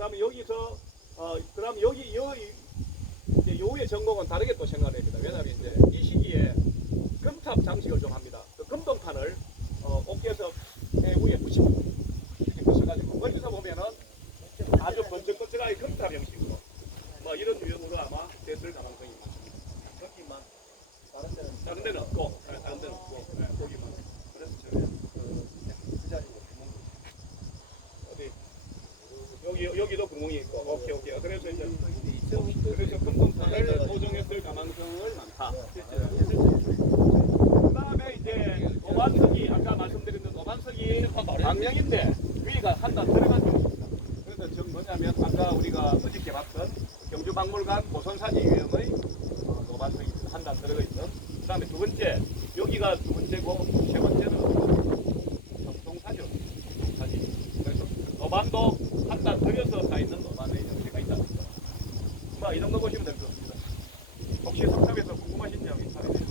그다음에 여기서 어 그다음 여기 여기 이제 요의 전공은 다르게 또 생각됩니다. 왜냐하면 이제 이 시기에 금탑 장식을 좀 합니다. 그 금동판을 어, 배 위에 붙입니다. 이렇게 붙여가지고 멀리서 보면은 아주 번쩍번쩍하게 금탑 형식으로 뭐 이런 유형으로 아마 됐을 가능성이 많습니다. 여기만 다른 데는 다른 데는 없고, 네, 다른 데는 없고, 네, 거기만. 그래서 저희 그, 그 자리에 구멍 어디 여기 여기도 구멍이 있고, 오케이 오케이. 그래서 이제. 그래서 금동판을 고정했을 가능성을 많다. 그다음에 이제 노반석이 아까 말씀드린 노반석이 방명인데 위가 한 단 들어간 게 있습니다. 그래서 지금 뭐냐면 아까 우리가 어저께 봤던 경주박물관 고선사지 유형의 어, 노반석이 한 단 들어가 있는. 그다음에 두 번째 여기가 두 번째고 세 번째는. 정통사지. 그래서 노반도 한단 들여서 가 있는 노반의 형태가 있다. 뭐 이런 거 보시면 될 것 같습니다. 혹시 석탑에서 궁금하신 점이 있다면